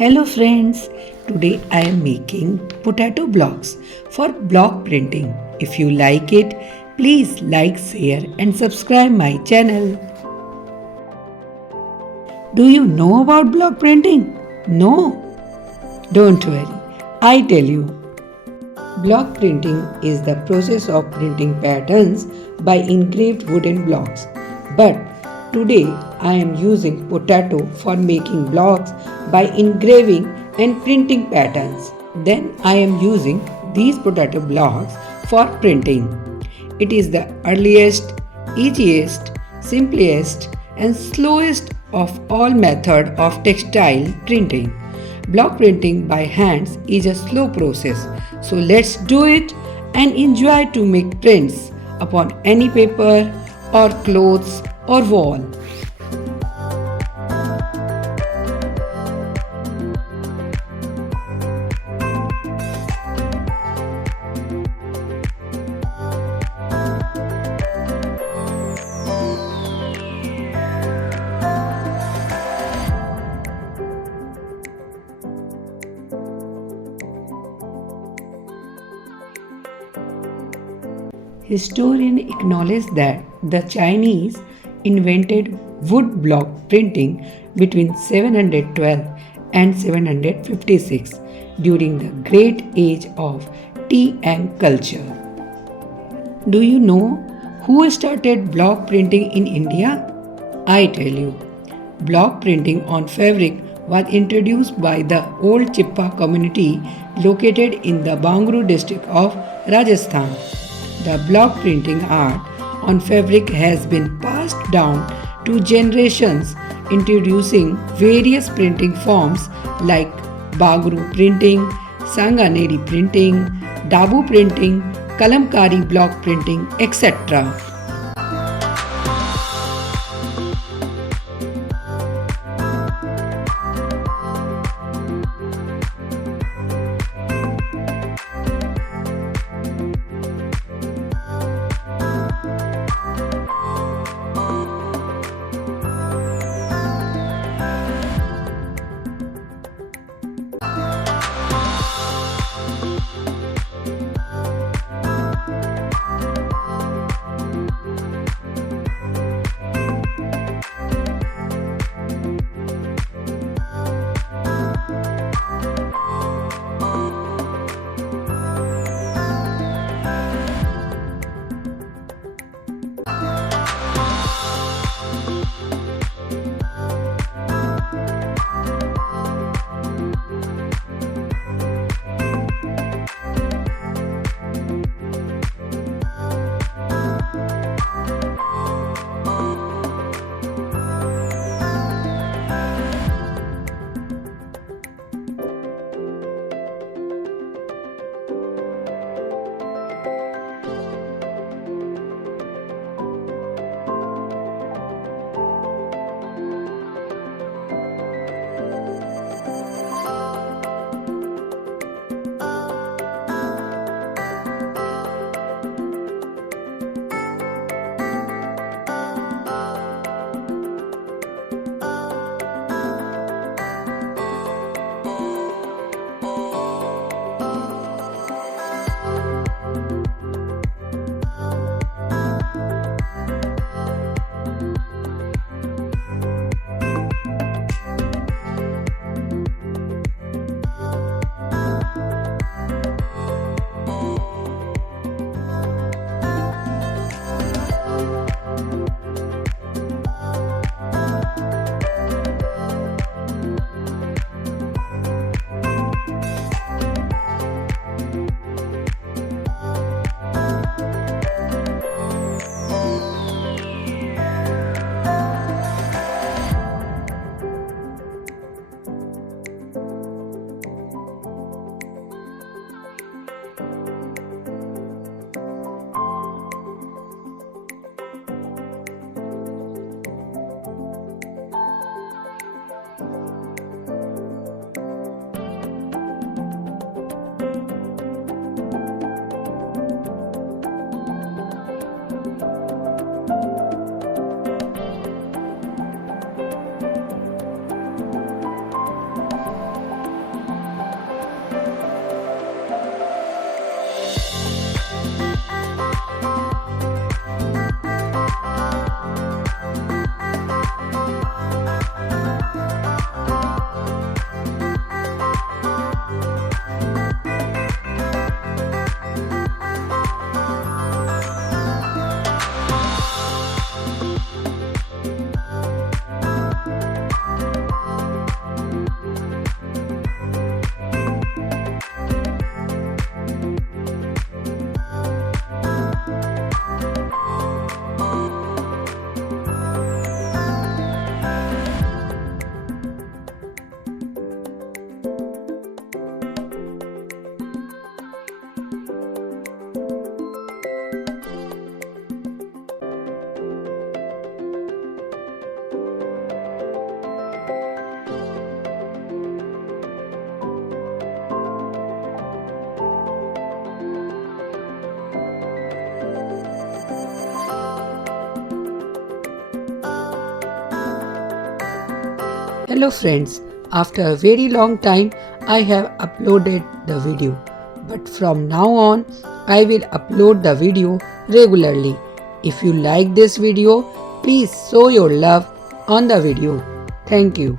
Hello friends, today I am making potato blocks for block printing. If you like it, please like, share and subscribe my channel. Do you know about block printing? No? Don't worry, I tell you. Block printing is the process of printing patterns by engraved wooden blocks. But today I am using potato for making blocks by engraving and printing patterns. Then I am using these potato blocks for printing. It is the earliest, easiest, simplest and slowest of all method of textile printing. Block printing by hands is a slow process. So let's do it and enjoy to make prints upon any paper or clothes or wall. Historians acknowledge that the Chinese invented wood block printing between 712 and 756 during the great age of tea and culture. Do you know who started block printing in India? I tell you. Block printing on fabric was introduced by the old Chippa community located in the Bangru district of Rajasthan. The block printing art on fabric has been passed down to generations, introducing various printing forms like Bagru printing, Sanganeri printing, Dabu printing, Kalamkari block printing, etc. Hello friends, after a very long time I have uploaded the video, but from now on I will upload the video regularly. If you like this video, please show your love on the video. Thank you.